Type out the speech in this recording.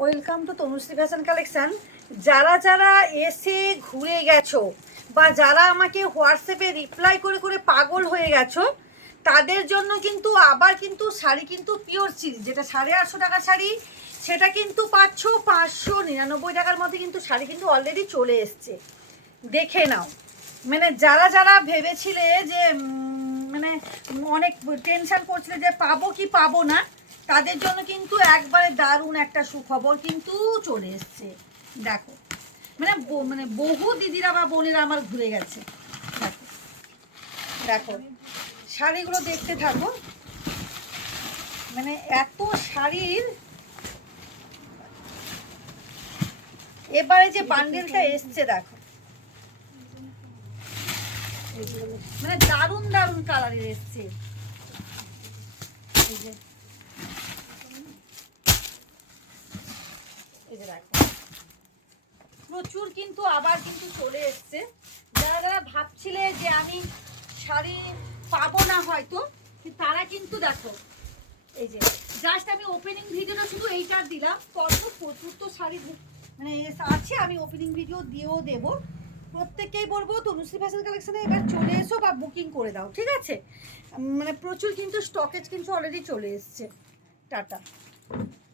Welcome to Tanushree fashion collection. যারা যারা এসে ঘুরে গেছো বা যারা আমাকে হোয়াটসঅ্যাপে রিপ্লাই করে করে পাগল হয়ে গেছো, তাদের জন্য কিন্তু আবার কিন্তু শাড়ি কিন্তু পিওর সিল্ক, যেটা 850 টাকা শাড়ি সেটা কিন্তু পাচ্ছ 599 টাকার মধ্যে। কিন্তু শাড়ি কিন্তু অলরেডি চলে এসছে, দেখে নাও। মানে যারা যারা ভেবেছিলে যে মানে অনেক টেনশন করছিলে যে পাবো কি পাবো না, তাদের জন্য কিন্তু একবারে দারুণ একটা সুখবর কিন্তু চলে এসছে। দেখো মানে মানে বহু দিদিরা বা বোনেরা আমার ঘুরে গেছে। দেখো দেখো শাড়িগুলো দেখতে থাকো, মানে এত শাড়ির এবারে যে বান্ডেলটা এসছে দেখো, মানে দারুণ দারুণ কালারের এসছে। এই যে দেখো প্রচুর কিন্তু আবার কিন্তু চলে এসছে। যারা যারা ভাবছিলে যে আমি শাড়ি পাবো না হয়তো, তারা কিন্তু দেখো এই যে জাস্ট আমি ওপেনিং ভিডিওটা শুধু এইটার দিলাম, পরপর প্রচুর তো শাড়ি মানে আছে, আমি ওপেনিং ভিডিও দিয়েও দেবো। প্রত্যেককেই বলবো তনুশ্রী ফ্যাশন কালেকশনে এবার চলে এসো বা বুকিং করে দাও, ঠিক আছে? মানে প্রচুর কিন্তু স্টকেজ কিন্তু অলরেডি চলে এসছে। টাটা।